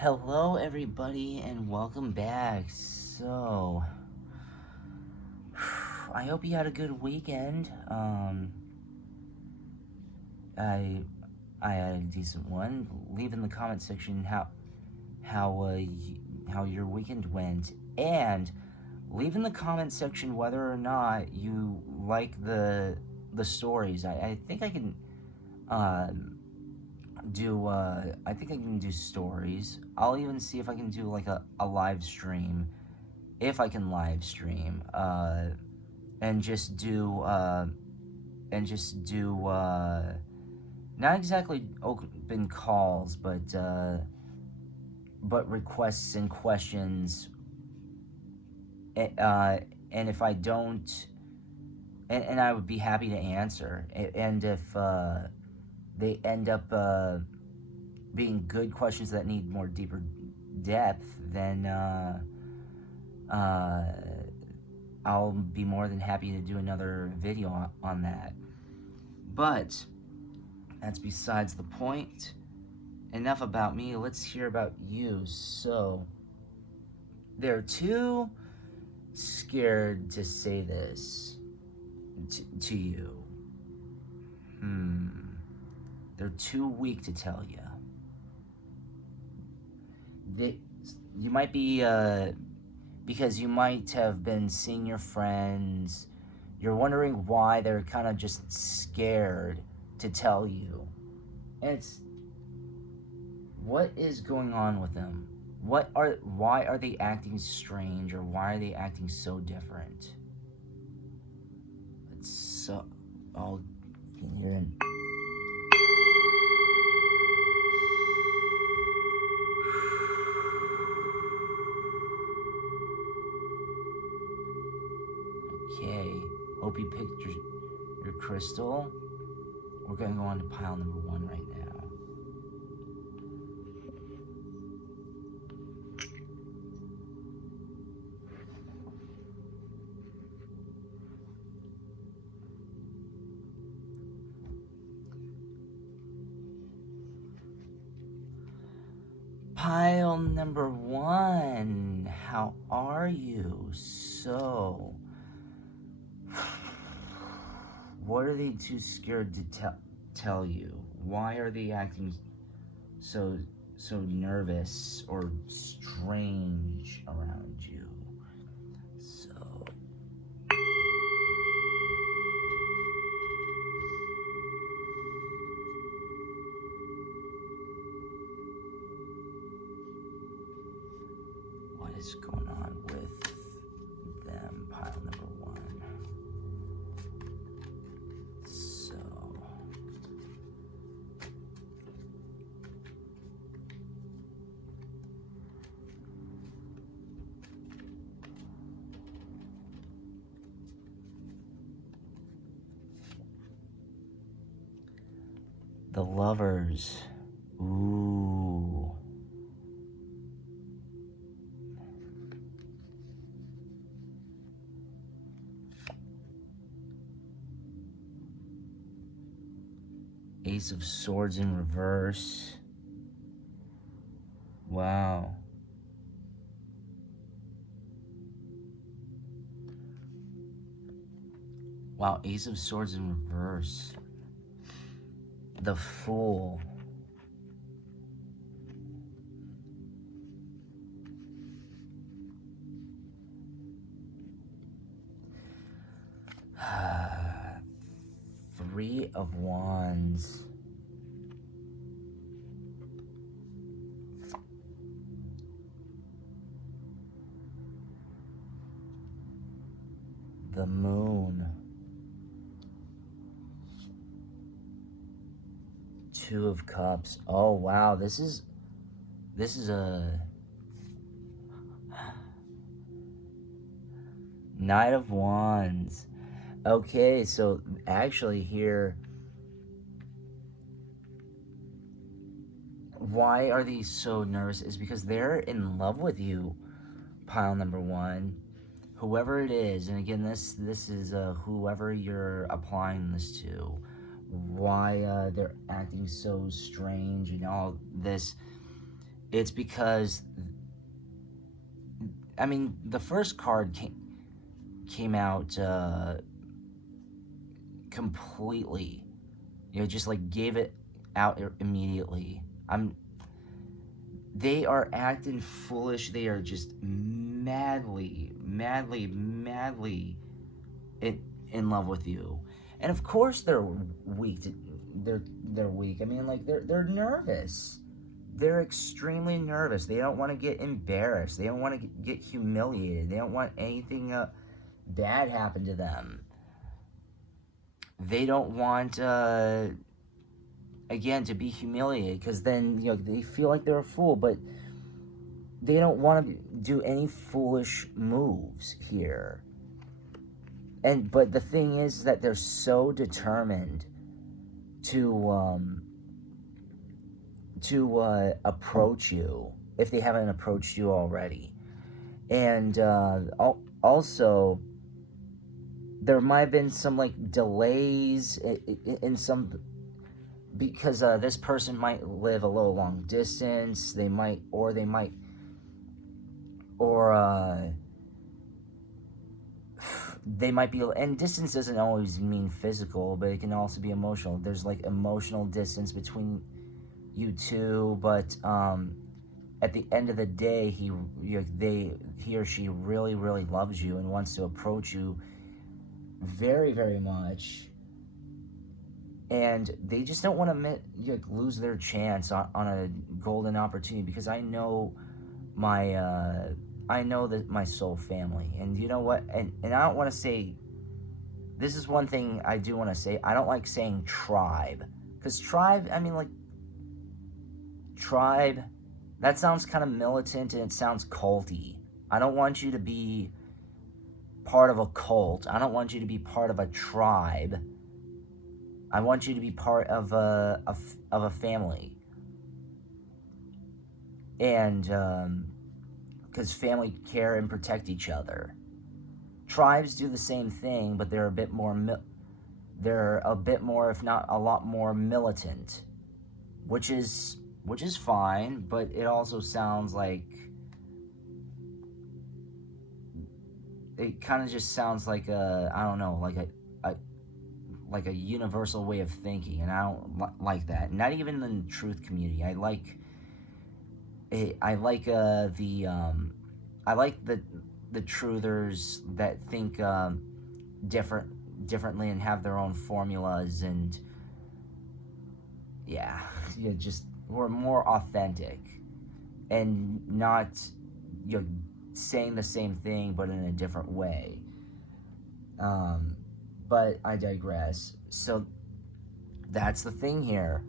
Hello everybody and welcome back. So I hope you had a good weekend. I had a decent one. Leave in the comment section how your weekend went, and leave in the comment section whether or not you like the stories. I think I can I think I can do stories. I'll even see if I can do like a live stream, if I can live stream, and just do not exactly open calls, but requests and questions. And if I don't, and I would be happy to answer. And if they end up being good questions that need more deeper depth, then I'll be more than happy to do another video on that. But that's besides the point. Enough about me. Let's hear about you. So, they're too scared to say this to you. They're too weak to tell you. You might be, because you might have been seeing your friends. You're wondering why they're kind of just scared to tell you. And what is going on with them? Why are they acting strange, or why are they acting so different? It's so, oh, can you hear it? Okay, hope you picked your crystal. We're gonna go on to pile number 1 right now. Pile number 1, how are you? So, what are they too scared to tell you? Why are they acting so nervous or strange around you? So, what is going on with them? Pile number 1. So, the Lovers. Ooh. Ace of Swords in reverse. Wow. Wow, Ace of Swords in reverse. The Fool. Three of Wands. The Moon. Two of Cups. Oh wow, this is a Knight of Wands. Okay, so actually here, why are these so nervous is because they're in love with you, pile number 1. Whoever it is, and again, this is whoever you're applying this to, why they're acting so strange and all this. it's because, I mean, the first card came out completely, you know, just like gave it out immediately. They are acting foolish. They are just madly, madly, madly in love with you, and of course they're weak. They're weak. I mean, like they're nervous. They're extremely nervous. They don't want to get embarrassed. They don't want to get humiliated. They don't want anything bad happen to them. They don't want again to be humiliated, because then, you know, they feel like they're a fool, but they don't want to do any foolish moves here. But the thing is that they're so determined to approach you, if they haven't approached you already. And also, there might have been some like delays in some, because this person might live a little long distance. They might, or they might be, and distance doesn't always mean physical, but it can also be emotional. There's like emotional distance between you two, but at the end of the day, he or she really, really loves you and wants to approach you very, very much, and they just don't want to lose their chance on a golden opportunity. Because I know that my soul family, and you know what, and I don't want to say, this is one thing I do want to say, I don't like saying tribe, because tribe, I mean, like, tribe, that sounds kind of militant and it sounds culty. I don't want you to be part of a cult. I don't want you to be part of a tribe. I want you to be part of a family. And because family care and protect each other. Tribes do the same thing, but they're a bit more, if not a lot more, militant, which is fine. But it also sounds like, it kind of just sounds like I don't know, like a universal way of thinking, and I don't like that. Not even in the truth community. I like the truthers that think differently and have their own formulas, and yeah, just we're more authentic and not, saying the same thing but in a different way. But I digress. So that's the thing here.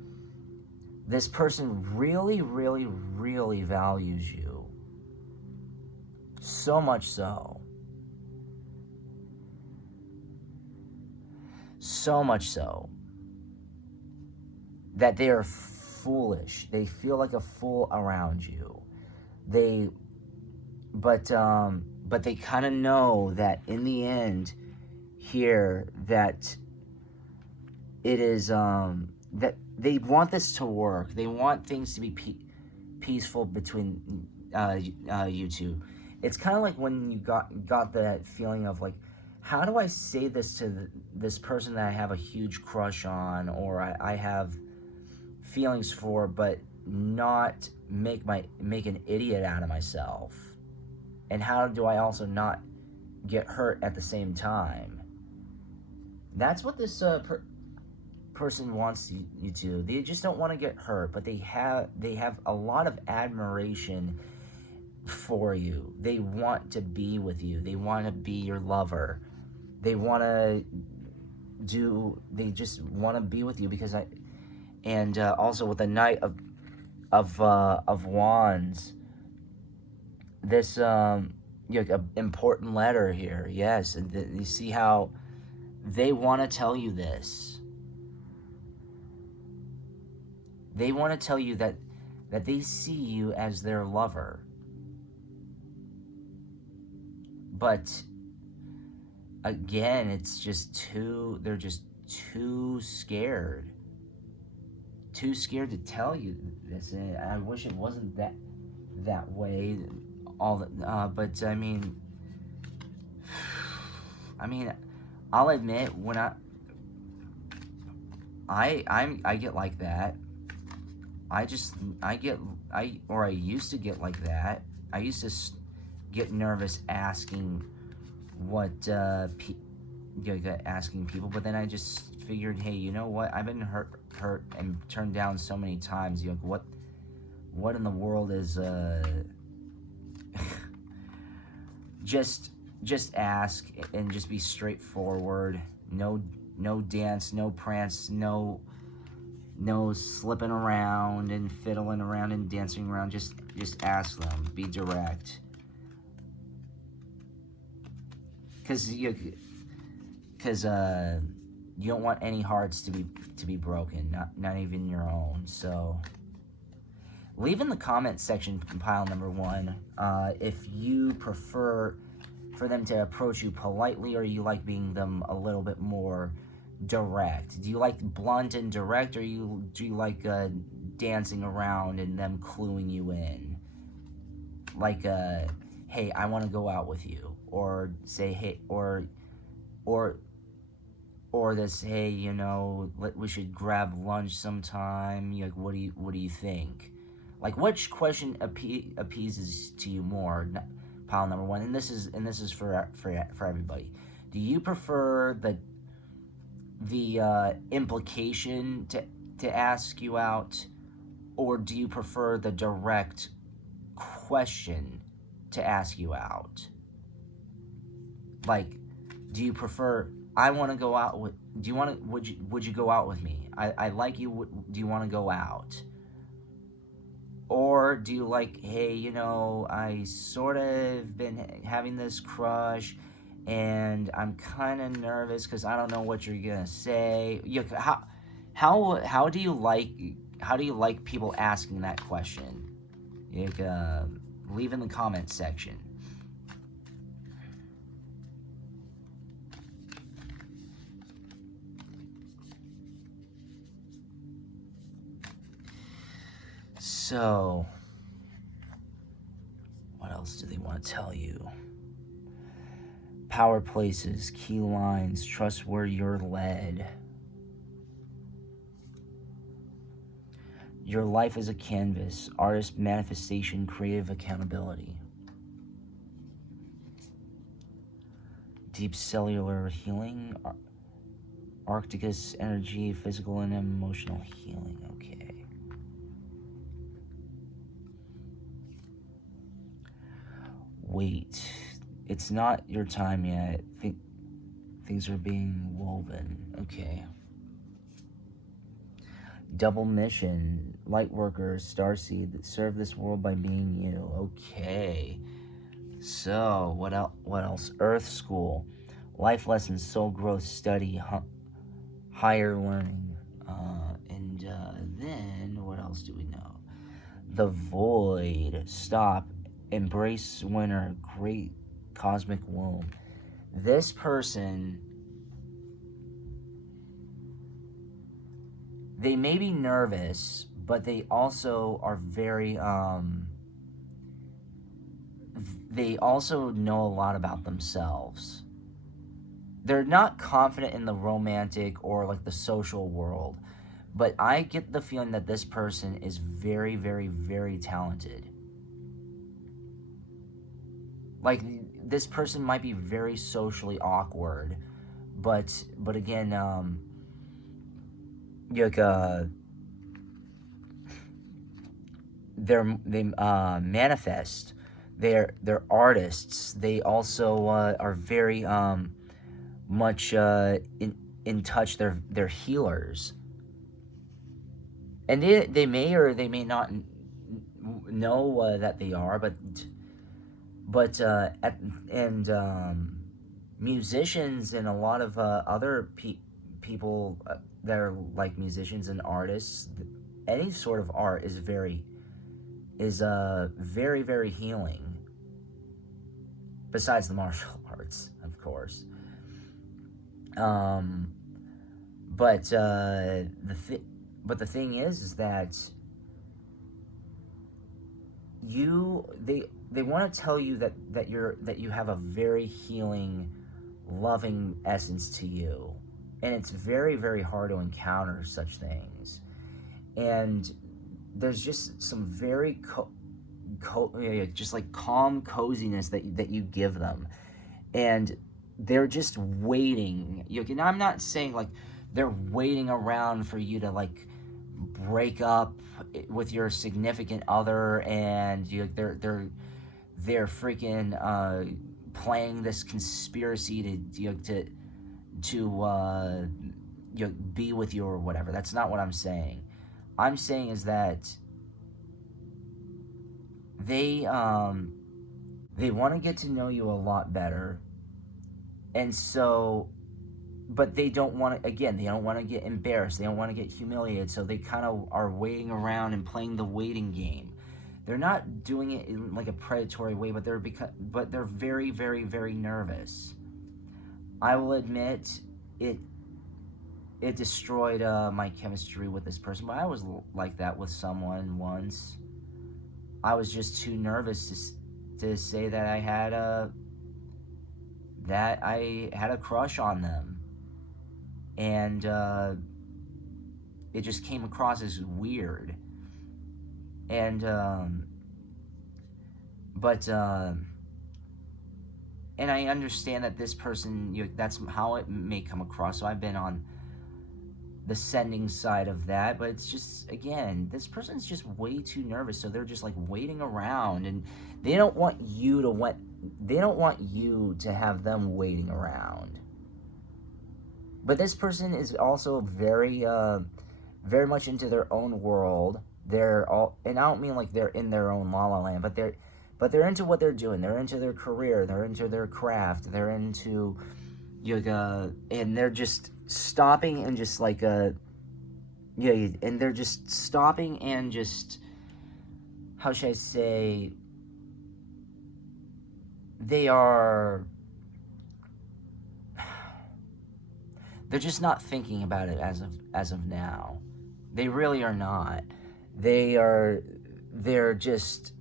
This person really, really, really values you. So much so. So much so that they are foolish. They feel like a fool around you. But they kind of know that in the end here, that it is that they want this to work. They want things to be peaceful between you two. It's kind of like when you got that feeling of like, how do I say this to this person that I have a huge crush on, or I have feelings for, but not make an idiot out of myself? And how do I also not get hurt at the same time? That's what this person wants you to. They just don't want to get hurt, but they have a lot of admiration for you. They want to be with you. They want to be your lover. They just want to be with you, because also with the Knight of Wands, this important letter here. Yes, and you see how they want to tell you this. They want to tell you that they see you as their lover. But again, it's just they're just too scared. Too scared to tell you this. And I wish it wasn't that way. But I mean, I'll admit when I get like that. I used to get like that. I used to get nervous asking what asking people, but then I just figured, hey, you know what? I've been hurt, and turned down so many times. You know, what in the world is just ask and just be straightforward. No dance, no prance, no slipping around and fiddling around and dancing around. Just ask them. Be direct. Cause you don't want any hearts to be broken. Not even your own. So leave in the comment section, pile number 1, if you prefer for them to approach you politely, or you like being them a little bit more direct. Do you like blunt and direct, or do you like dancing around and them cluing you in? Like, hey, I want to go out with you, or say, hey, or this, hey, you know, we should grab lunch sometime. Like, what do you think? Like, which question appeases to you more? Pile number 1, and this is for everybody. Do you prefer the implication to ask you out, or do you prefer the direct question to ask you out? Like, do you prefer, I want to go out with, do you want to, would you go out with me? I like you, do you want to go out? Or do you like, hey, you know, I sort of been having this crush, and I'm kind of nervous because I don't know what you're gonna say. How do you like people asking that question? You can leave in the comment section. So, what else do they want to tell you? Power places, key lines, trust where you're led. Your life is a canvas, artist manifestation, creative accountability. Deep cellular healing, Arcticus energy, physical and emotional healing. Okay. Wait, it's not your time yet. Things are being woven. Okay. Double mission, light workers, starseed that serve this world by being you. Okay. So what else? Earth school, life lessons, soul growth, study, higher learning, and then what else do we know? The void, stop, embrace winter, great cosmic womb. This person, they may be nervous, but they also are very they also know a lot about themselves. They're not confident in the romantic or like the social world, but I get the feeling that this person is very, very, very talented. Like, this person might be very socially awkward, but again, they manifest. They're artists. They also are very much in touch. They're healers, and they may or they may not know that they are, but musicians and a lot of other people that are like musicians and artists, any sort of art is very, very healing. Besides the martial arts, of course. But the thing is that they want to tell you that you have a very healing, loving essence to you, and it's very, very hard to encounter such things. And there's just some very just like calm coziness that you give them, and they're just waiting. And I'm not saying like they're waiting around for you to like break up with your significant other, and they're freaking playing this conspiracy to be with you or whatever. That's not what I'm saying. I'm saying is that they want to get to know you a lot better, and so, but they don't want to, again, they don't want to get embarrassed, they don't want to get humiliated, so they kind of are waiting around and playing the waiting game. They're not doing it in like a predatory way, but they're very, very, very nervous. I will admit it destroyed my chemistry with this person, but I was like that with someone once. I was just too nervous to say that I had a crush on them, and it just came across as weird. And and I understand that this person, that's how it may come across. So I've been on the sending side of that, but it's just, again, this person's just way too nervous, so they're just like waiting around, and they don't want you to have them waiting around. But this person is also very very much into their own world. They're all, and I don't mean like they're in their own la la land, but they're into what they're doing. They're into their career, they're into their craft, they're into yoga, and they're just stopping and just like and they're just stopping and just, how should I say, they're just not thinking about it as of now. They really are not. They're just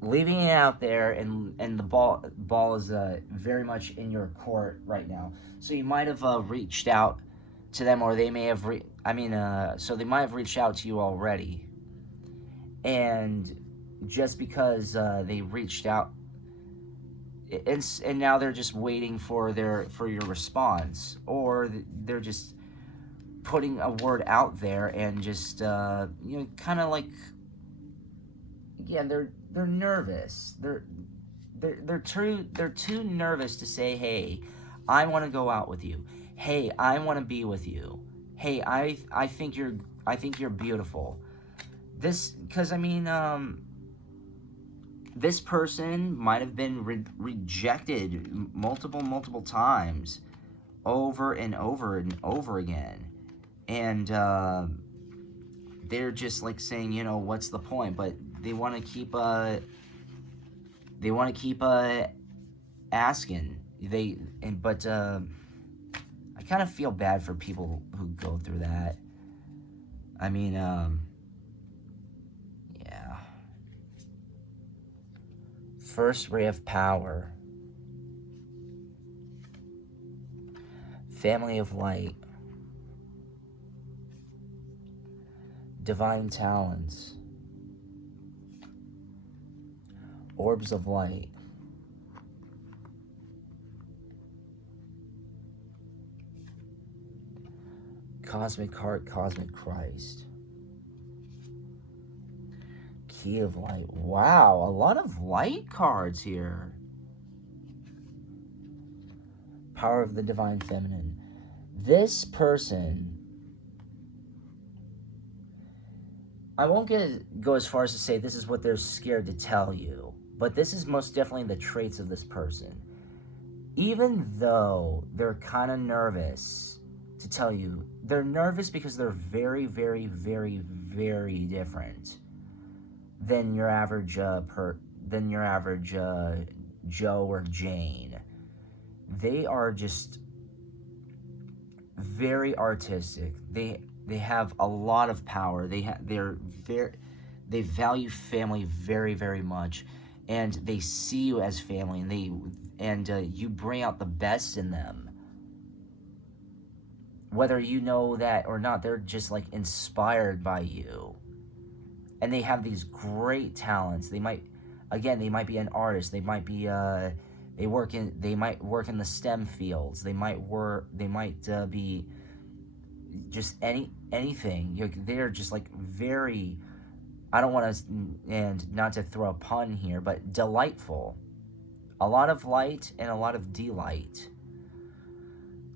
leaving it out there, and the ball is very much in your court right now. So you might have reached out to them, or they may have so they might have reached out to you already, and just because they reached out, and now they're just waiting for your response, or they're just putting a word out there, and just kind of like, yeah, they're nervous. They're too nervous to say, hey, I want to go out with you. Hey, I want to be with you. Hey, I think you're beautiful. Because this person might have been rejected multiple times, over and over and over again, and they're just like saying, what's the point? But they want to keep asking. But I kind of feel bad for people who go through that. Yeah. First ray of power. Family of light. Divine talents. Orbs of light. Cosmic heart, cosmic Christ. Key of light. Wow, a lot of light cards here. Power of the divine feminine. This person, I won't go as far as to say this is what they're scared to tell you, but this is most definitely the traits of this person. Even though they're kind of nervous to tell you, they're nervous because they're very, very, very, very different than your average Joe or Jane. They are just very artistic. They have a lot of power. they value family very, very much, and they see you as family, and you bring out the best in them. Whether you know that or not, they're just like inspired by you, and they have these great talents. They might, again, they might be an artist. They might be they might work in the STEM fields. They might be just anything. They're just like very, I don't want to, and not to throw a pun here, but delightful. A lot of light and a lot of delight.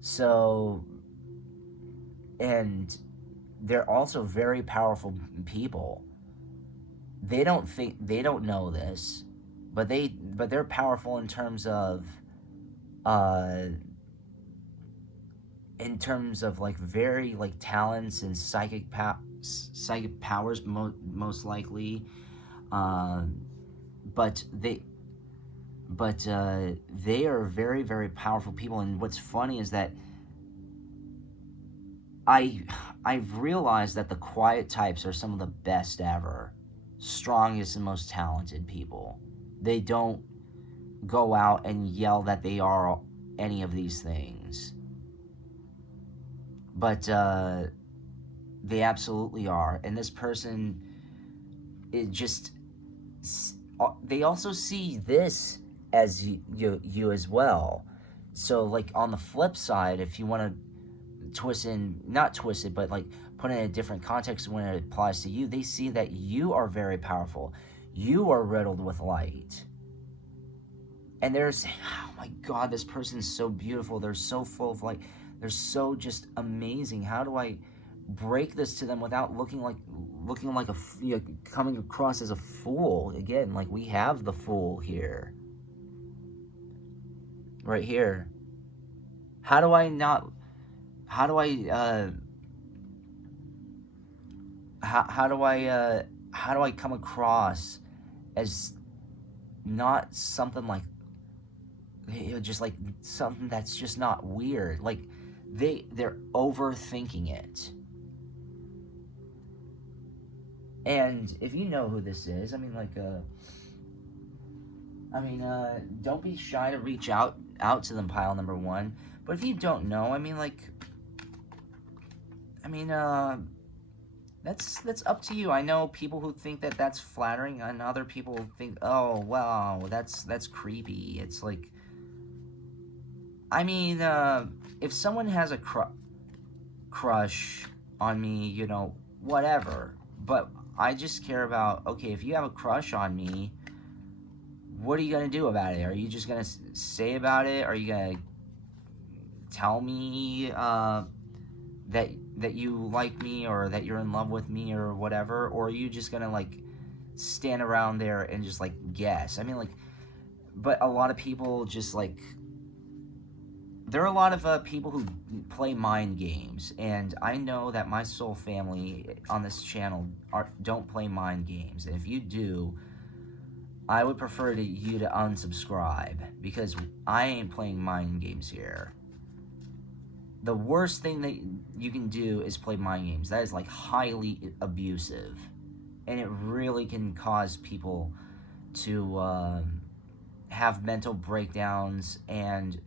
So, and they're also very powerful people. They don't know this, but they're powerful in terms of like very like talents and psychic powers, most likely. But they are very, very powerful people. And what's funny is that I've realized that the quiet types are some of the best ever, strongest and most talented people. They don't go out and yell that they are any of these things, but they absolutely are. And this person, they also see this as you as well. So like on the flip side, if you want to not twist it, but like put it in a different context when it applies to you, they see that you are very powerful. You are riddled with light. And they're saying, oh my God, this person's so beautiful. They're so full of light. They're so just amazing. How do I break this to them without looking like coming across as a fool? Again, like we have the fool here. Right here. How do I come across as not something like, just like something that's just not weird? Like they're overthinking it. And if you know who this is, I mean, like, don't be shy to reach out to them, pile number one. But if you don't know, I mean, like, that's up to you. I know people who think that that's flattering, and other people think, oh, wow, that's creepy. It's like, I mean, if someone has a crush on me, whatever. But I just care about, okay, if you have a crush on me, what are you going to do about it? Are you just going to say about it? Are you going to tell me that you like me, or that you're in love with me, or whatever? Or are you just going to, like, stand around there and just, like, guess? I mean, like, but a lot of people just, like, there are a lot of people who play mind games, and I know that my soul family on this channel don't play mind games. And if you do, I would prefer you to unsubscribe, because I ain't playing mind games here. The worst thing that you can do is play mind games. That is like highly abusive, and it really can cause people to have mental breakdowns. And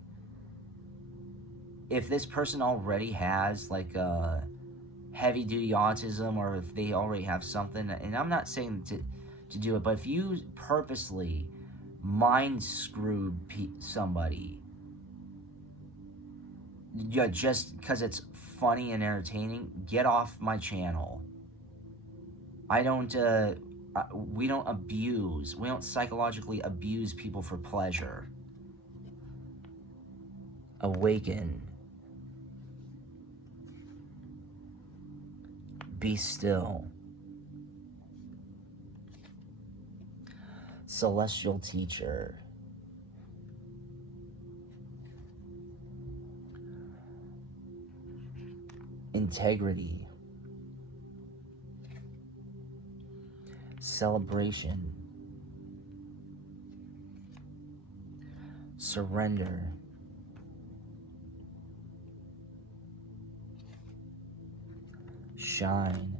if this person already has like heavy-duty autism, or if they already have something, and I'm not saying to do it, but if you purposely mind screwed somebody, just because it's funny and entertaining, get off my channel. We don't psychologically abuse people for pleasure. Awaken. Be still. Celestial teacher. Integrity. Celebration. Surrender. Shine.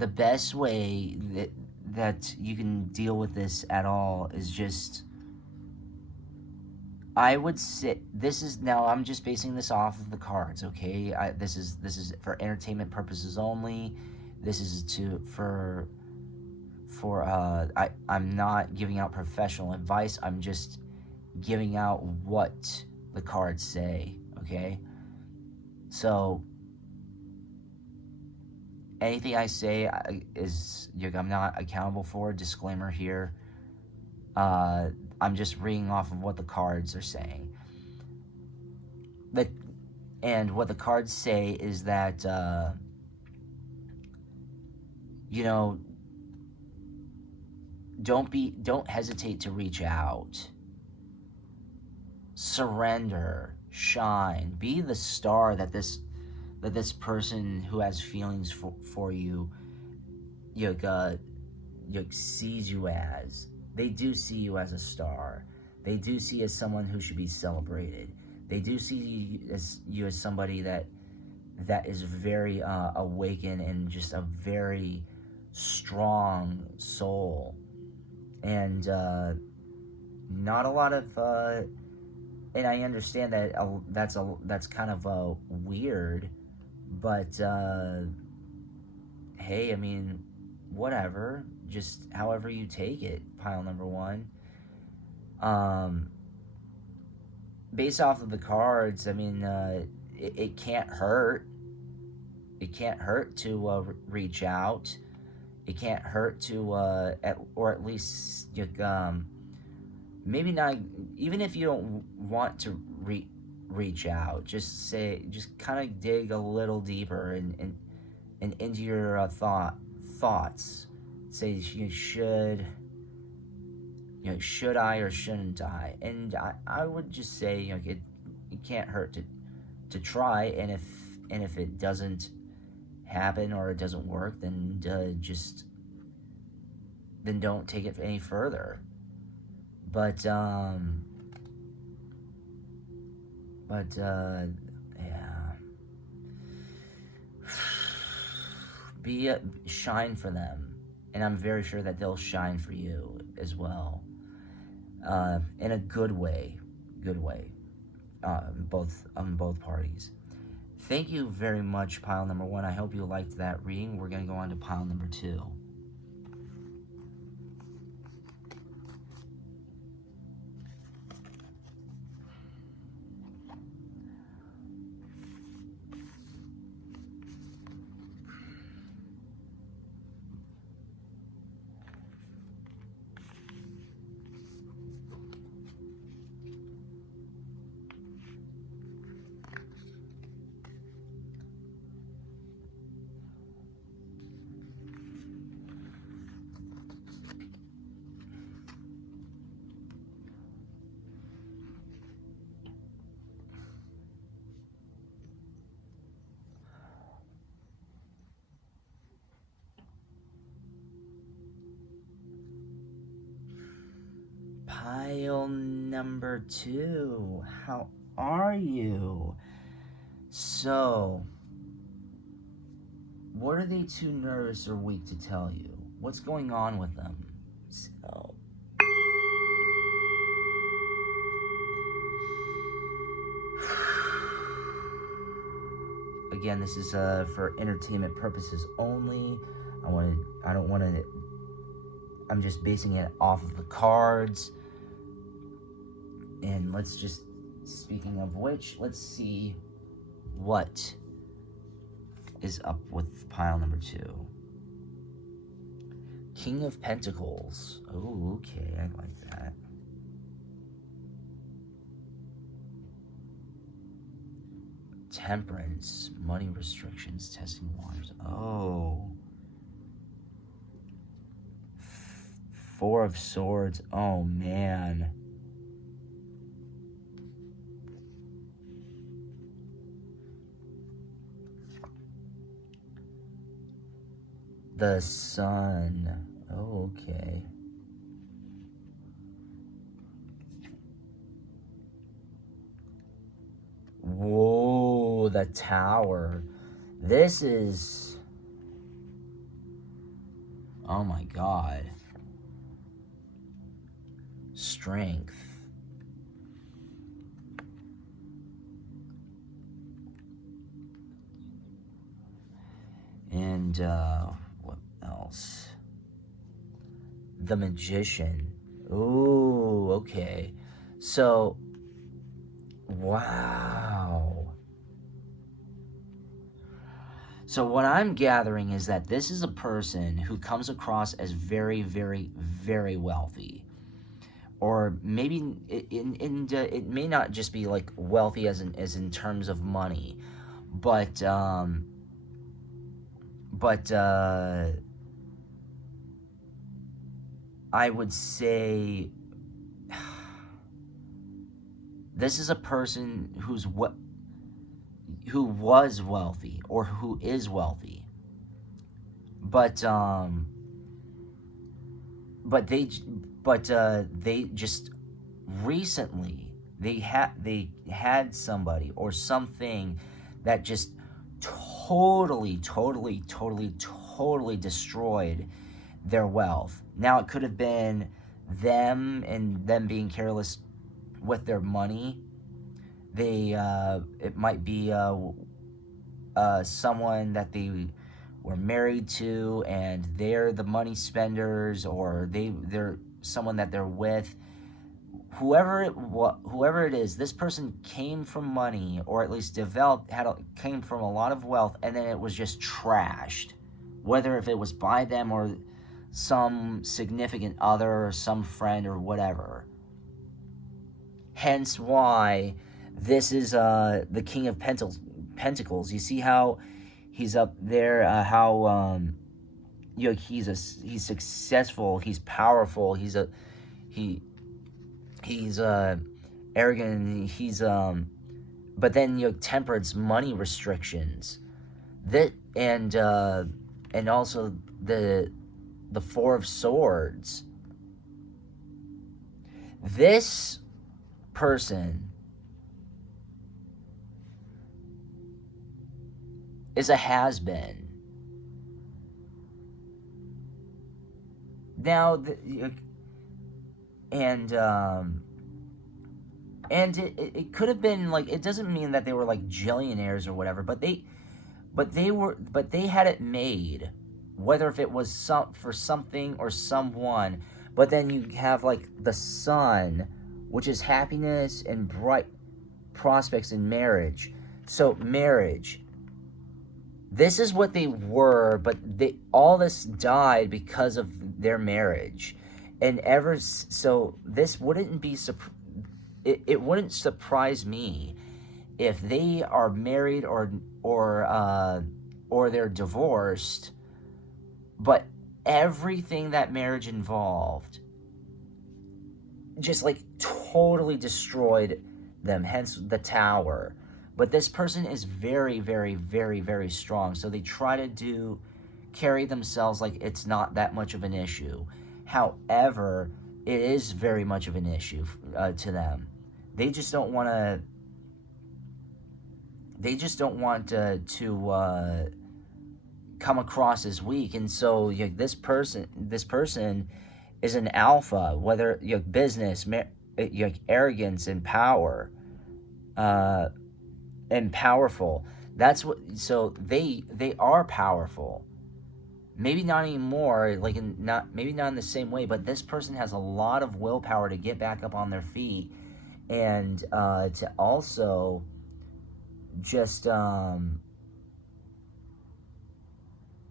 the best way that you can deal with this at all is just, I would say, this is, now I'm just basing this off of the cards, okay? This is for entertainment purposes only. This is I'm not giving out professional advice. I'm just giving out what the cards say, okay? So anything I say I'm not accountable for. Disclaimer here. I'm just reading off of what the cards are saying. And what the cards say is that, you know, don't hesitate to reach out. Surrender, shine, be the star that this person who has feelings for you, sees you as. They do see you as a star. They do see you as someone who should be celebrated. They do see you as somebody that is very awakened and just a very strong soul. And not a lot of and I understand that that's kind of weird, but hey, I mean, whatever, just however you take it, pile number one. Based off of the cards, I mean, it can't hurt. It can't hurt to reach out. It can't hurt to, or at least, maybe not, even if you don't want to reach out, just kind of dig a little deeper and into your thoughts. Say, should I or shouldn't I? And I would just say, it can't hurt to try, and if it doesn't happen or it doesn't work, then then don't take it any further. But yeah, shine for them, and I'm very sure that they'll shine for you as well, in a good way, both parties. Thank you very much, pile number one. I hope you liked that reading. We're gonna go on to pile number two. Pile number two, how are you? So, what are they too nervous or weak to tell you? What's going on with them? So, again, this is for entertainment purposes only. I'm just basing it off of the cards. And speaking of which, let's see what is up with pile number two. King of Pentacles. Oh, okay, I like that. Temperance, money restrictions, testing waters. Oh. Four of Swords. Oh, man. The Sun. Oh, okay. Whoa, the Tower. This is Oh my God. Strength. And what else? The Magician. Ooh, okay. So, wow. So what I'm gathering is that this is a person who comes across as very, very, very wealthy. Or maybe it may not just be like wealthy as in terms of money, but I would say this is a person who was wealthy or who is wealthy, but they just recently they had somebody or something that just totally destroyed their wealth. Now it could have been them being careless with their money. It might be someone that they were married to and they're the money spenders, or they're someone that they're with. Whoever it is, this person came from money, or at least came from a lot of wealth, and then it was just trashed, whether if it was by them or some significant other or some friend or whatever. Hence why this is the King of Pentacles. You see how he's up there, he's successful, he's powerful, he's arrogant, but then temperance, money restrictions, that and also the Four of Swords. This person is a has-been. Now, and it could have been like, it doesn't mean that they were like jillionaires or whatever, but they had it made, whether if it was for something or someone. But then you have like the Sun, which is happiness and bright prospects in marriage. So marriage, this is what they were, but all this died because of their marriage. And so this wouldn't be it wouldn't surprise me if they are married or they're divorced, but everything that marriage involved just like totally destroyed them, hence the Tower. But this person is very, very, very, very strong, so they try to carry themselves like it's not that much of an issue. However, it is very much of an issue to them. They just don't want to come across as weak, and so this person is an alpha, whether business, arrogance and power, and powerful. That's what. So they are powerful. Maybe not anymore, maybe not in the same way, but this person has a lot of willpower to get back up on their feet, and to also just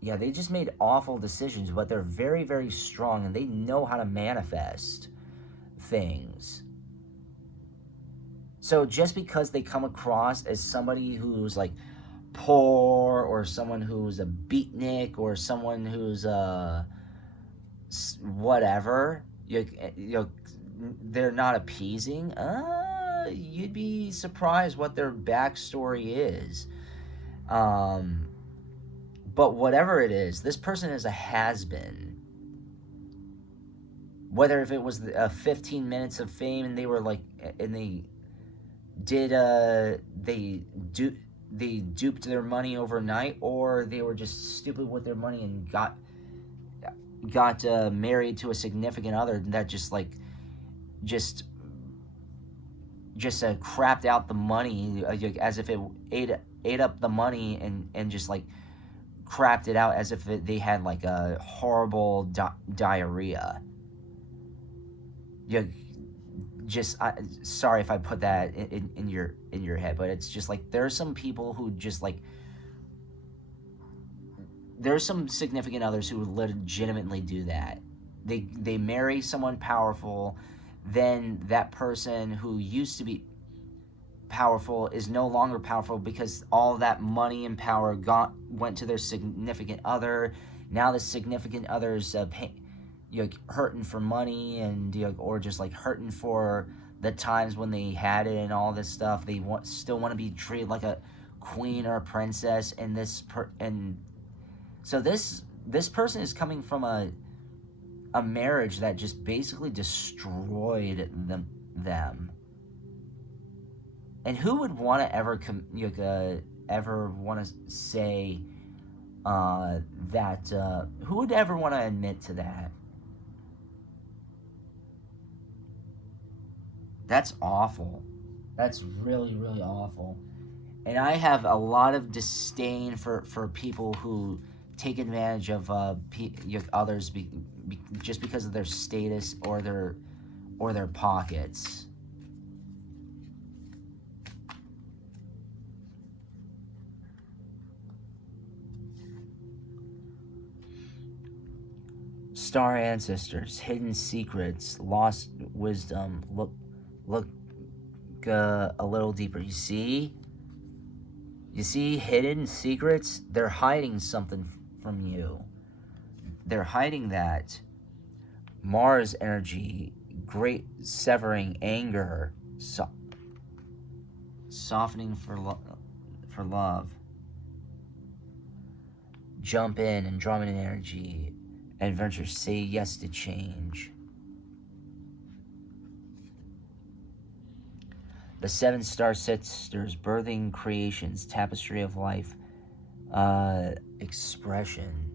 they just made awful decisions, but they're very, very strong, and they know how to manifest things. So just because they come across as somebody who's like poor, or someone who's a beatnik, or someone who's whatever, they're not appeasing, you'd be surprised what their backstory is. But whatever it is, this person is a has-been. Whether if it was 15 minutes of fame and they were like, and they duped their money overnight, or they were just stupid with their money and got married to a significant other that just like just crapped out the money, as if it ate up the money, and just like crapped it out as if they had like a horrible diarrhea. You just sorry if I put that in your head, but it's just like there are some people who just like there's some significant others who legitimately do that. They marry someone powerful, then that person who used to be powerful is no longer powerful because all that money and power went to their significant other. Now the significant other's hurting for money, and or just like hurting for the times when they had it and all this stuff. They still want to be treated like a queen or a princess, and so this person is coming from a marriage that just basically destroyed them. And who would want to ever want to say that? Who would ever want to admit to that? That's awful. That's really, really awful. And I have a lot of disdain for people who take advantage of others just because of their status or their pockets. Star ancestors, hidden secrets, lost wisdom. Look a little deeper. You see, hidden secrets. They're hiding something from you. They're hiding that Mars energy, great severing anger, softening for love. Jump in, Andromedan energy, adventure. Say yes to change. The 7 star sisters, birthing creations, tapestry of life, expression.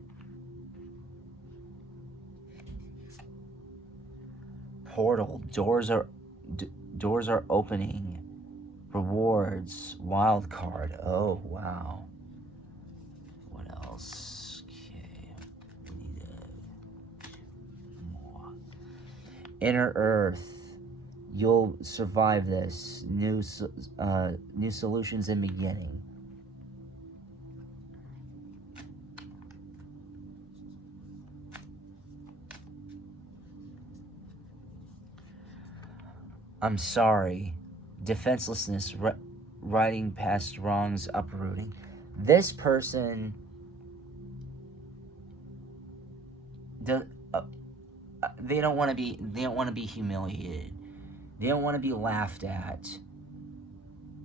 Portal, doors are opening. Rewards, wild card. Oh wow. What else? Okay, we need more. Inner Earth. You'll survive this. New solutions in beginning. I'm sorry. Defenselessness, riding past wrongs, uprooting. This person they don't want to be humiliated. They don't want to be laughed at.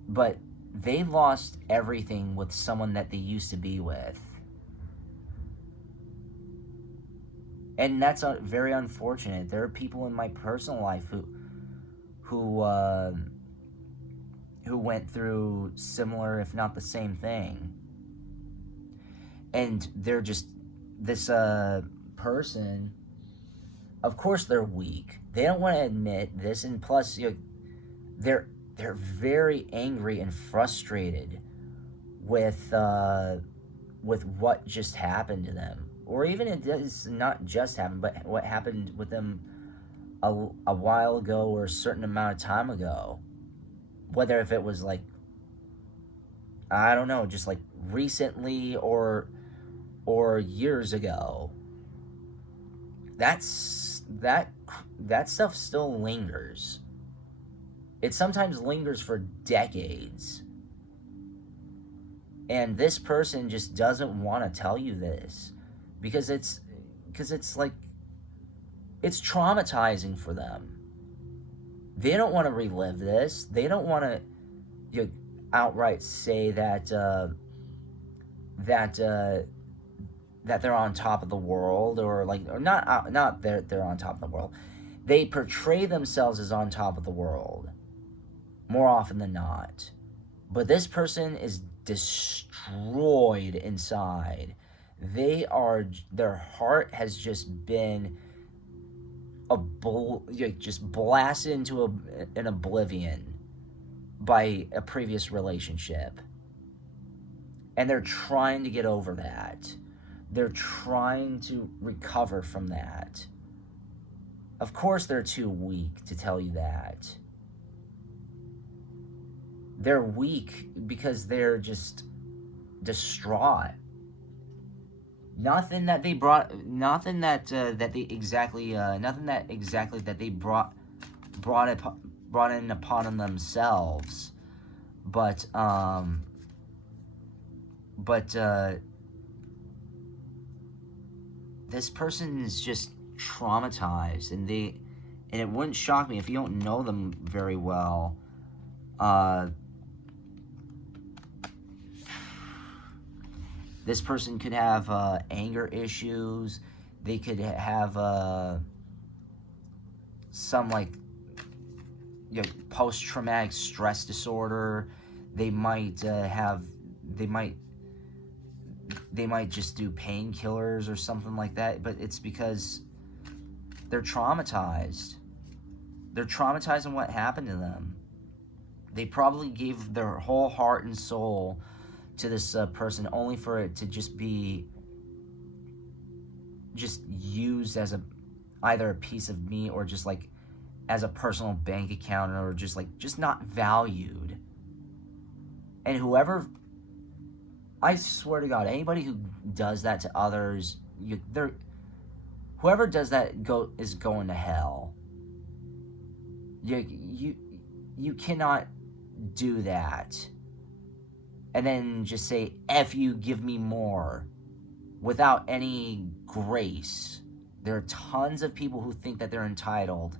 But they lost everything with someone that they used to be with. And that's very unfortunate. There are people in my personal life who went through similar, if not the same thing. And they're just this person. Of course, they're weak. They don't want to admit this, and plus, they're very angry and frustrated with what just happened to them, or even it does not just happen, but what happened with them a while ago or a certain amount of time ago. Whether if it was like, I don't know, just like recently or years ago. That stuff still lingers. It sometimes lingers for decades. And this person just doesn't want to tell you this because it's like it's traumatizing for them. They don't want to relive this. They don't want to outright say that that they're on top of the world, or not they're on top of the world. They portray themselves as on top of the world more often than not. But this person is destroyed inside. Their heart has just been just blasted into an oblivion by a previous relationship, and they're trying to get over that. They're trying to recover from that. Of course they're too weak to tell you that. They're weak because they're just distraught. Nothing that they brought, nothing that that they exactly, nothing that exactly that they brought in upon themselves, but this person is just traumatized, and it wouldn't shock me if you don't know them very well. This person could have anger issues. They could have some, like, post-traumatic stress disorder. They might they might just do painkillers or something like that. But it's because they're traumatized. They're traumatized on what happened to them. They probably gave their whole heart and soul to this person, only for it to just be used as either a piece of meat, or just like as a personal bank account, or just not valued. And I swear to God, anybody who does that to others, whoever does that is going to hell. You cannot do that and then just say, F you, give me more, without any grace. There are tons of people who think that they're entitled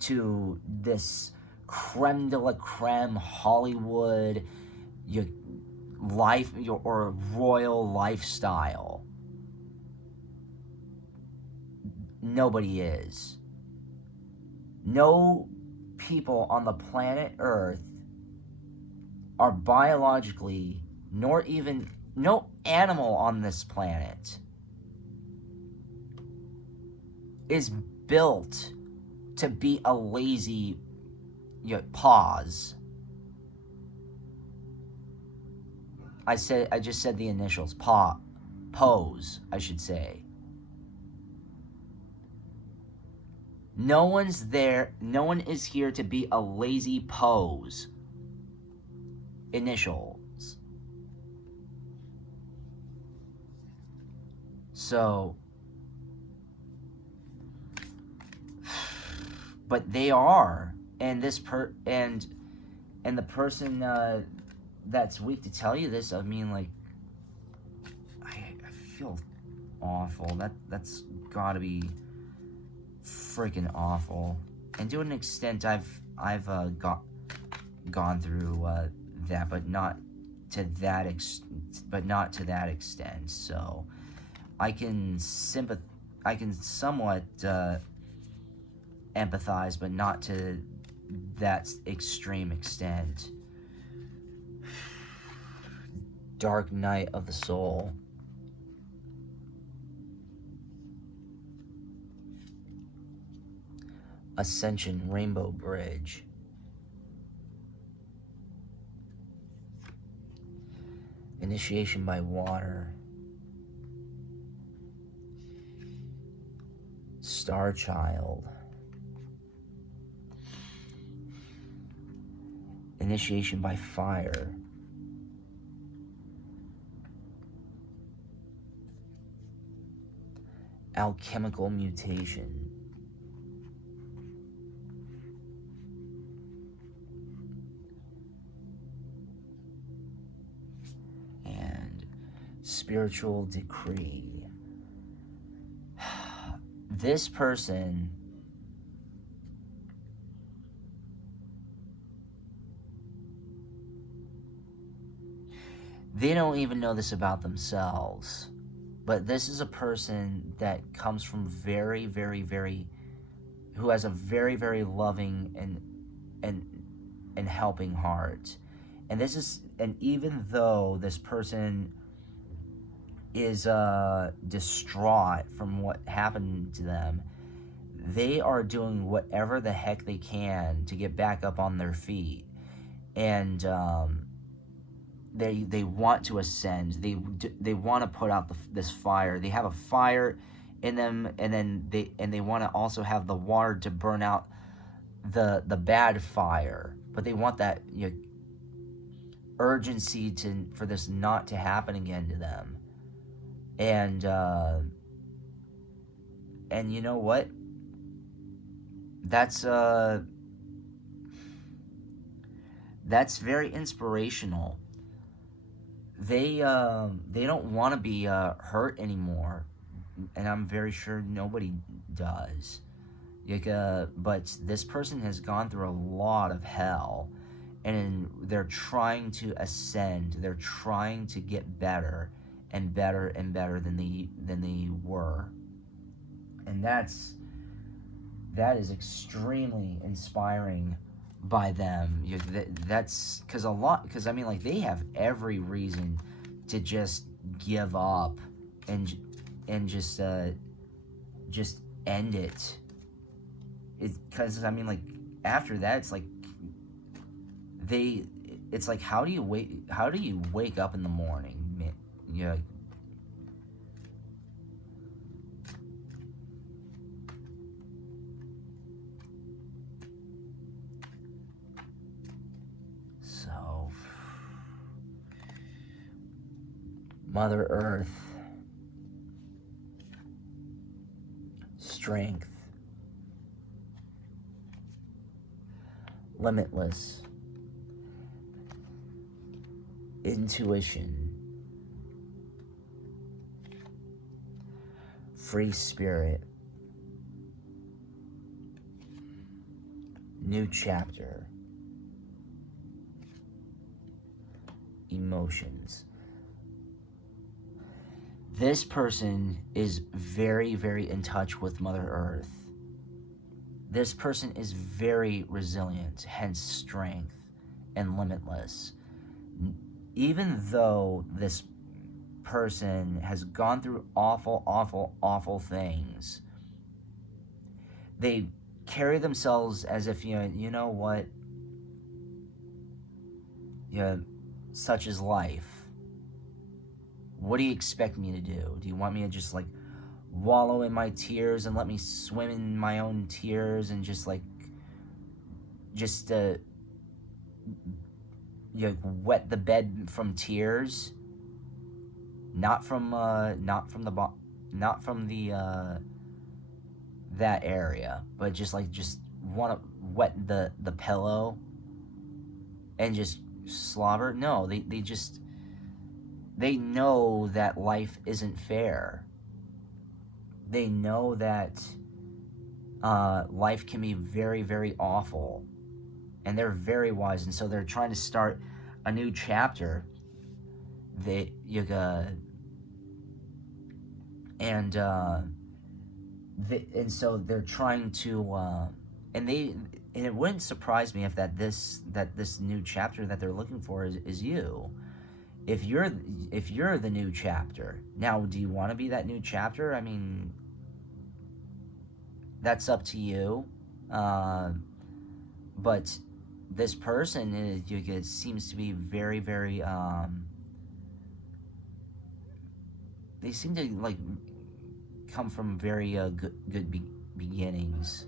to this creme de la creme Hollywood life, or royal lifestyle. Nobody is. No people on the planet Earth are biologically, nor even no animal on this planet is built to be a lazy pause. I just said the initials. Pose, I should say. No one is here to be a lazy pose. Initials. So, but they are, and and the person that's weak to tell you this, I mean, like, I feel awful. That's gotta be freaking awful. And to an extent, I've gone through that, but not to that extent. So I can somewhat empathize, but not to that extreme extent. Dark night of the soul. Ascension Rainbow Bridge. Initiation by water. Star Child. Initiation by fire. Alchemical mutation. And spiritual decree. This person they don't even know this about themselves. But this is a person that comes from very, very, very, who has a very, very loving and helping heart. And even though this person is distraught from what happened to them. They are doing whatever the heck they can to get back up on their feet, and they want to ascend. They want to put out this fire. They have a fire in them, and then they want to also have the water to burn out the bad fire. But they want that, you know, urgency for this not to happen again to them. And you know what? That's very inspirational. They don't want to be hurt anymore, and I'm very sure nobody does. Like, but this person has gone through a lot of hell, and they're trying to ascend. They're trying to get better and better and better than they were, and that is extremely inspiring by them. That's because I mean, like, they have every reason to just give up and just end it. Because I mean, like, after that, it's like it's like, how do you wake up in the morning, man? Yeah. So, Mother Earth, strength, limitless, intuition, free spirit, new chapter, emotions. This person is very, very in touch with Mother Earth. This person is very resilient, hence strength and limitless. Even though this person has gone through awful, awful, awful things, they carry themselves as if, you know what, such is life. What do you expect me to do? Do you want me to just, like, wallow in my tears and let me swim in my own tears and just wet the bed from tears? Not from that area, but just want to wet the pillow and just slobber? No, they know that life isn't fair. They know that life can be very, very awful, and they're very wise, and so they're trying to start a new chapter. And so they're trying to, and it wouldn't surprise me if this new chapter that they're looking for is you. If you're the new chapter. Now, do you want to be that new chapter? I mean, that's up to you. But this person seems to be very, very, they seem to, like, come from very good beginnings.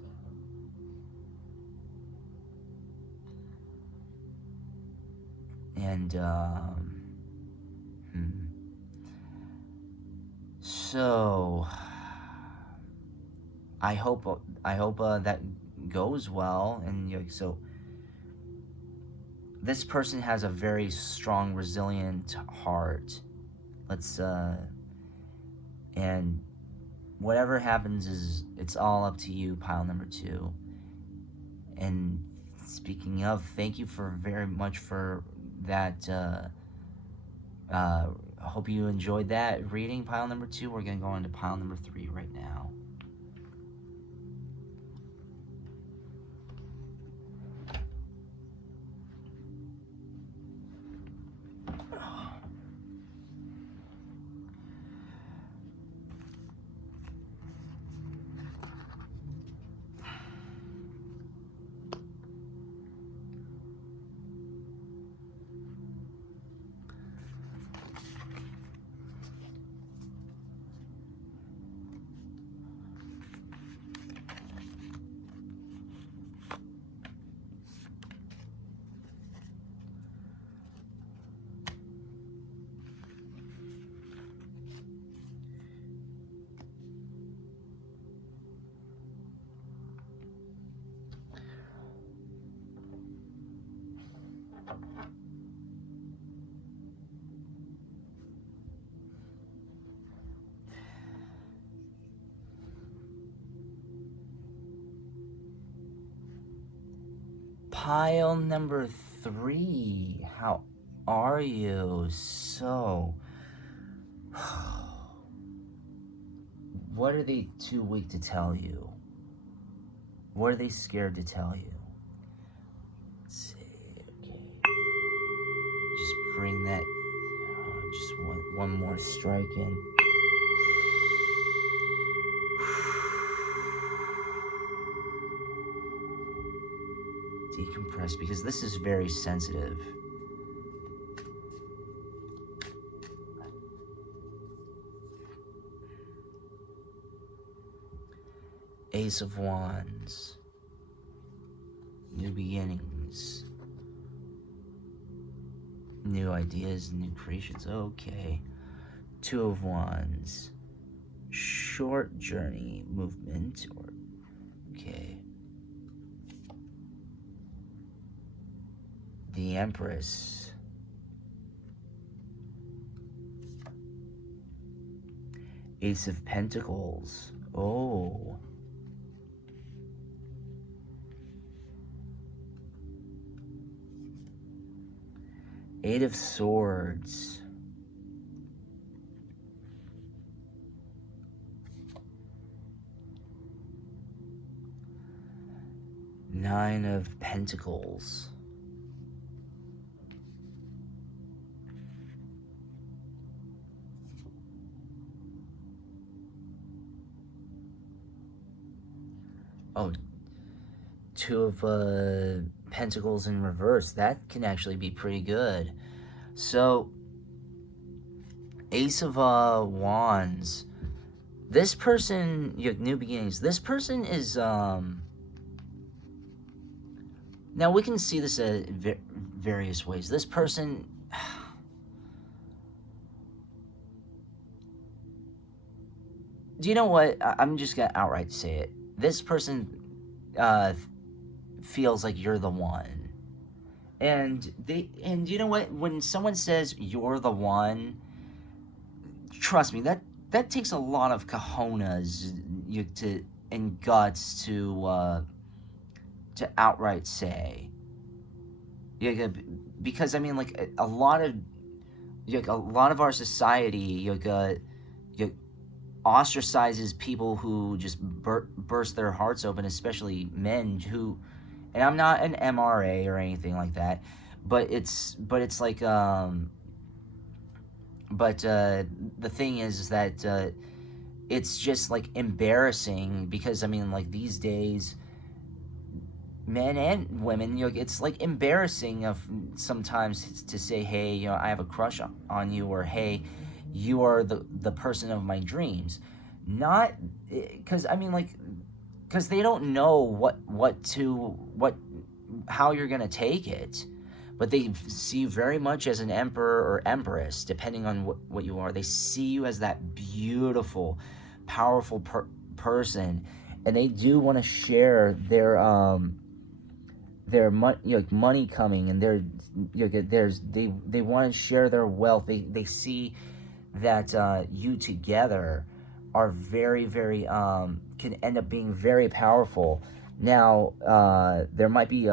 And so I hope that goes well. And so this person has a very strong, resilient heart. And whatever happens it's all up to you, pile number 2. And speaking of, thank you very much for that. Hope you enjoyed that reading, pile number 2. We're going to go on to pile number 3 right now. Pile number 3. How are you? So, what are they too weak to tell you? What are they scared to tell you? Let's see. Okay. Just bring that. Just one more strike in. Decompress, because this is very sensitive. Ace of Wands. New beginnings. New ideas, new creations. Okay. Two of Wands. Short journey movement. Okay. The Empress. Ace of Pentacles. Oh. Eight of Swords. Nine of Pentacles. Oh, two of Pentacles in reverse. That can actually be pretty good. So, Ace of Wands. This person, new beginnings. This person is now we can see this various ways. This person, do you know what? I'm just gonna outright say it. This person feels like you're the one, and you know what? When someone says you're the one, trust me, that takes a lot of cojones and guts to outright say. Yeah, because I mean, like a lot of our society, ostracizes people who just burst their hearts open, especially men who, and I'm not an MRA or anything like that, but it's like the thing is that it's just like embarrassing, because I mean, like these days, men and women, it's like embarrassing of sometimes to say, hey, I have a crush on you, or hey, you are the person of my dreams. Not because I mean, like, because they don't know how you're gonna take it, but they see you very much as an emperor or empress, depending on what you are. They see you as that beautiful, powerful person, and they do want to share their money coming, and they want to share their wealth. They see that you together are very, very can end up being very powerful. Now there might be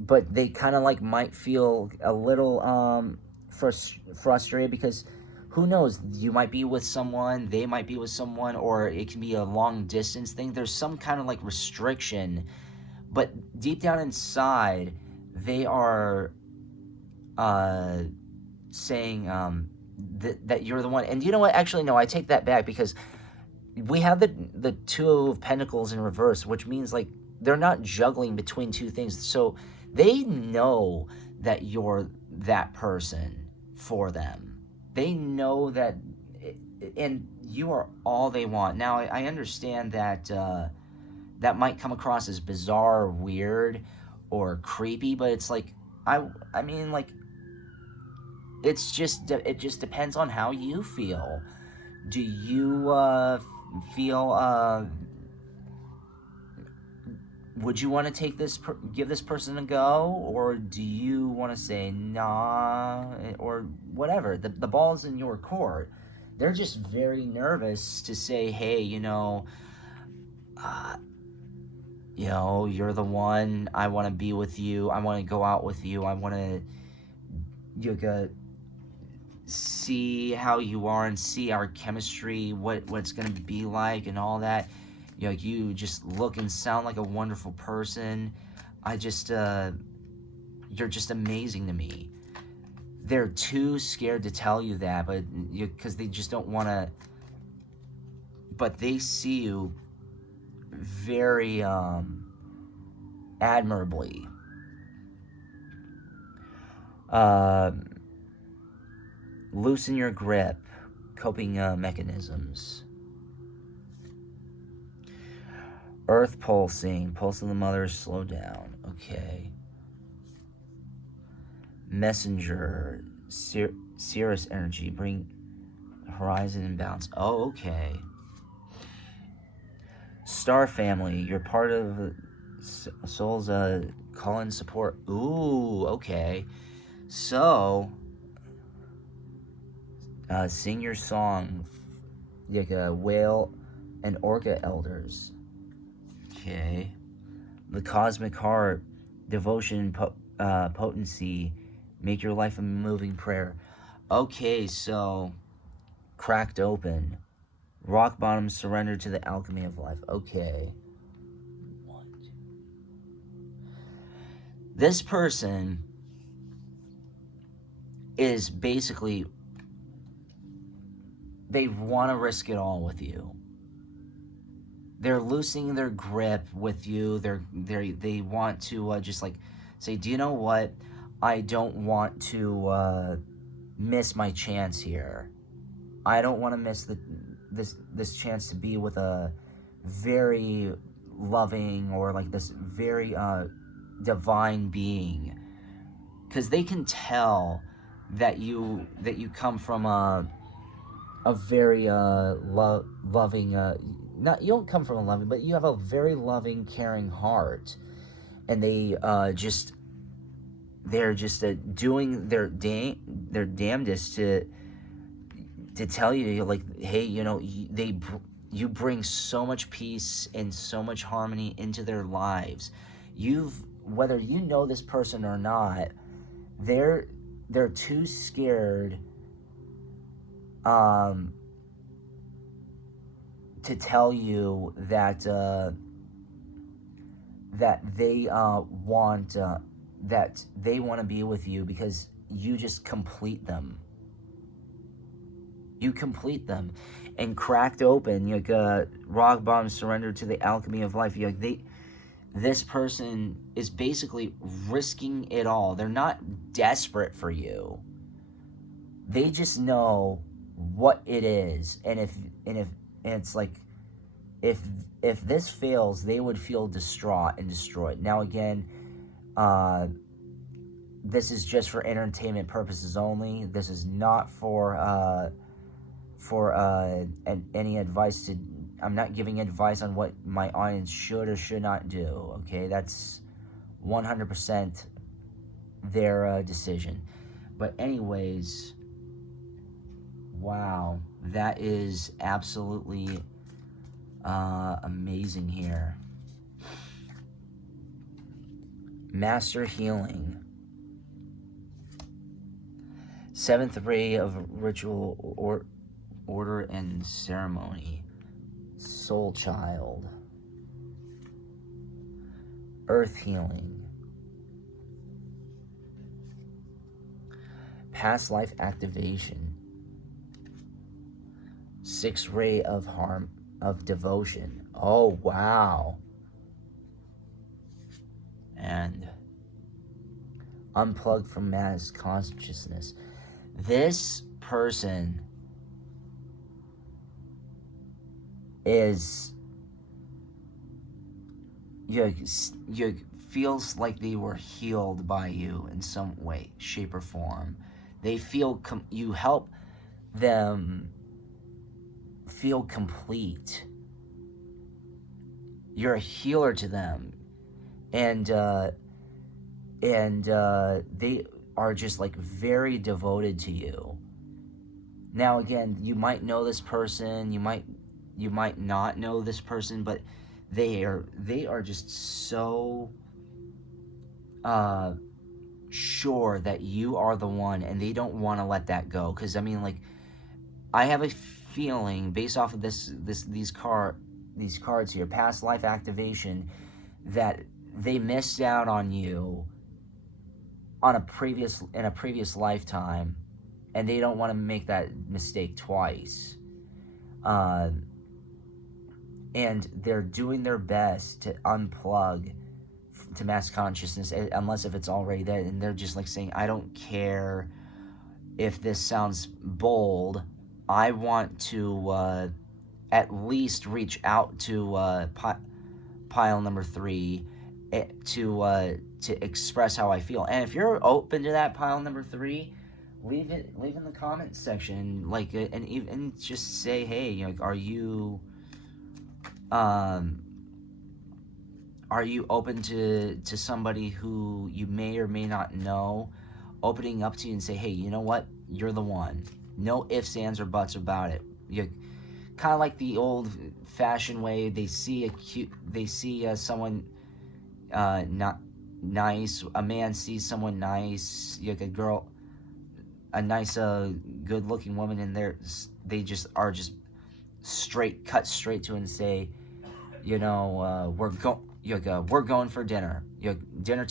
but they kind of like might feel a little frustrated, because who knows, you might be with someone, they might be with someone, or it can be a long distance thing. There's some kind of like restriction, but deep down inside they are saying that you're the one. And you know what, actually no, I take that back, because we have the Two of Pentacles in reverse, which means like they're not juggling between two things. So they know that you're that person for them. They know that, and you are all they want. Now, I understand that that might come across as bizarre, or weird, or creepy, but it's like, I mean, like, it just depends on how you feel. Do you feel would you want to give this person a go, or do you want to say nah, or whatever? The ball's in your court. They're just very nervous to say, hey, uh, you're the one. I want to be with you. I want to go out with you. I want to see how you are and see our chemistry, what it's going to be like and all that. You just look and sound like a wonderful person. You're just amazing to me. They're too scared to tell you that, but because they just don't want to. But they see you very admirably. Loosen your grip, coping mechanisms. Earth pulsing, pulse of the mother, slow down. Okay. Messenger, Cirrus energy, bring horizon and bounce. Oh, okay. Star family, you're part of soul's call and support. Ooh, okay. So, sing your song, like a whale and orca elders. Okay. The cosmic heart, devotion, potency, make your life a moving prayer. Okay, so cracked open, rock bottom, surrender to the alchemy of life. Okay. What? This person is basically, they want to risk it all with you. They're loosening their grip with you. They want to just like say, do you know what? I don't want to miss my chance here. I don't want to miss this chance to be with a very loving or like this very divine being, because they can tell that you come from a very loving. Not, you don't come from a loving, but you have a very loving, caring heart, and they're just doing their damnedest to tell you, like, hey, you bring so much peace and so much harmony into their lives. Whether you know this person or not, they're too scared to tell you that they want to be with you, because you just complete them. You complete them. And cracked open, like rock bottom, surrender to the alchemy of life. This person is basically risking it all. They're not desperate for you. They just know what it is, and it's like, if this fails, they would feel distraught and destroyed. Now again, this is just for entertainment purposes only. This is not for any advice. I'm not giving advice on what my audience should or should not do. Okay, that's 100% their decision. But anyways, wow, that is absolutely amazing here. Master healing. Seventh ray of ritual order and ceremony. Soul child. Earth healing. Past life activation. Sixth ray of devotion. Oh, wow. And unplugged from mass consciousness. This person is, feels like they were healed by you in some way, shape, or form. They feel you help them feel complete. You're a healer to them. and they are just like very devoted to you. Now again, you might know this person, you might not know this person, but they are just so uh sure that you are the one, and they don't want to let that go. Because I mean, like, I have a feeling based off of these cards here, past life activation, that they missed out on you on a previous lifetime, and they don't want to make that mistake twice. Uh, and they're doing their best to unplug to mass consciousness, unless if it's already there, and they're just like saying, I don't care if this sounds bold, I want to at least reach out to pile number 3 to express how I feel. And if you're open to that, pile number 3, leave in the comments section, like, and even just say, hey, like, are you open to somebody who you may or may not know opening up to you and say, hey, you know what, you're the one. No ifs, ands, or buts about it. You kind of like the old fashioned way, they see someone not nice, a man sees someone nice, like a nice good looking woman, and they just are just cut straight to and say, you know, we're going for dinner. Dinner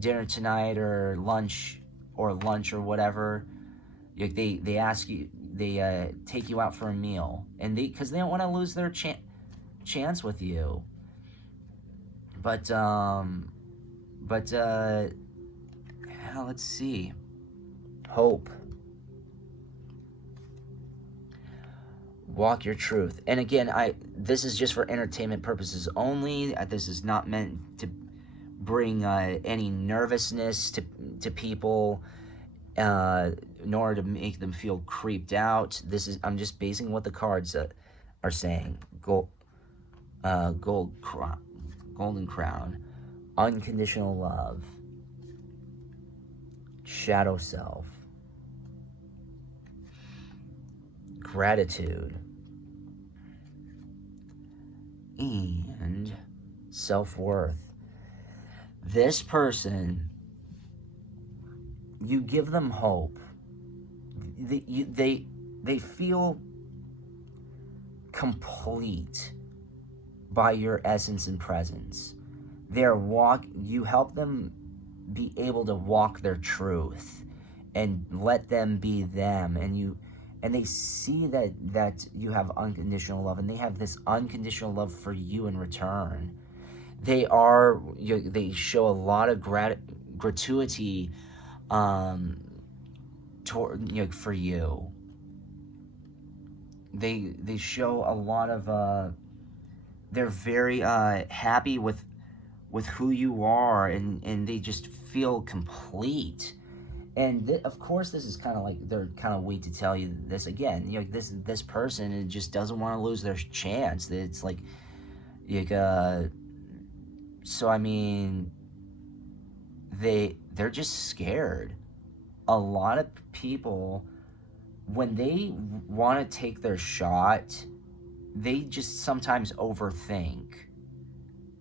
dinner tonight, or lunch or whatever. They ask you, they take you out for a meal, and because they don't want to lose their chance with you. But let's see. Hope. Walk your truth. And again, this is just for entertainment purposes only. This is not meant to bring any nervousness to people, nor to make them feel creeped out. I'm just basing what the cards are saying. Golden crown, unconditional love, shadow self, gratitude, and self-worth. This person, you give them hope. They feel complete by your essence and presence. You help them be able to walk their truth and let them be them, and they see that you have unconditional love, and they have this unconditional love for you in return. They show a lot of gratuity for you. They show a lot of they're very happy with who you are, and they just feel complete. And of course, this is kind of like they're kind of wait to tell you this again. This person, it just doesn't want to lose their chance. It's like so I mean, they're just scared. A lot of people, when they want to take their shot, they just sometimes overthink.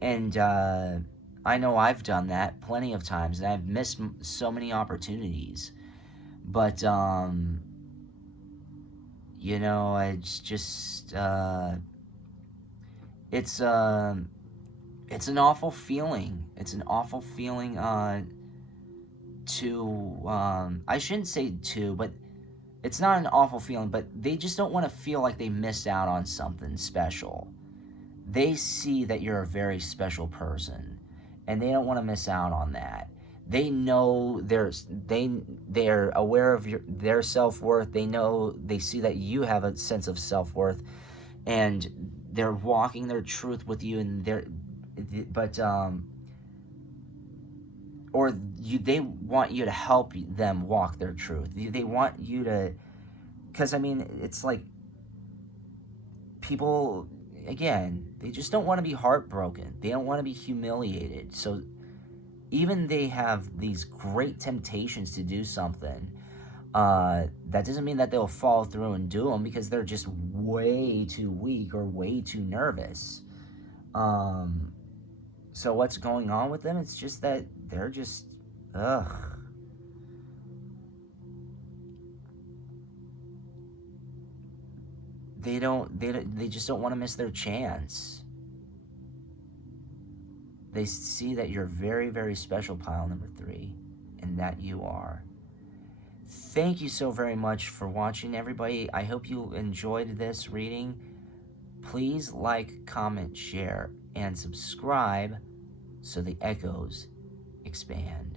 And I know I've done that plenty of times, and I've missed so many opportunities. But it's just it's an awful feeling. It's an awful feeling I shouldn't say but it's not an awful feeling, but they just don't want to feel like they missed out on something special. They see that you're a very special person, and they don't want to miss out on that. They know they're aware of their self-worth. They see that you have a sense of self-worth, and they're walking their truth with you, and they want you to help them walk their truth. They want you to, because I mean, it's like people, again, they just don't want to be heartbroken. They don't want to be humiliated. So even they have these great temptations to do something, that doesn't mean that they'll fall through and do them, because they're just way too weak or way too nervous. So what's going on with them? It's just that they're just, ugh. They just don't want to miss their chance. They see that you're very, very special, pile number 3, and that you are. Thank you so very much for watching, everybody. I hope you enjoyed this reading. Please like, comment, share, and subscribe so the echoes expand.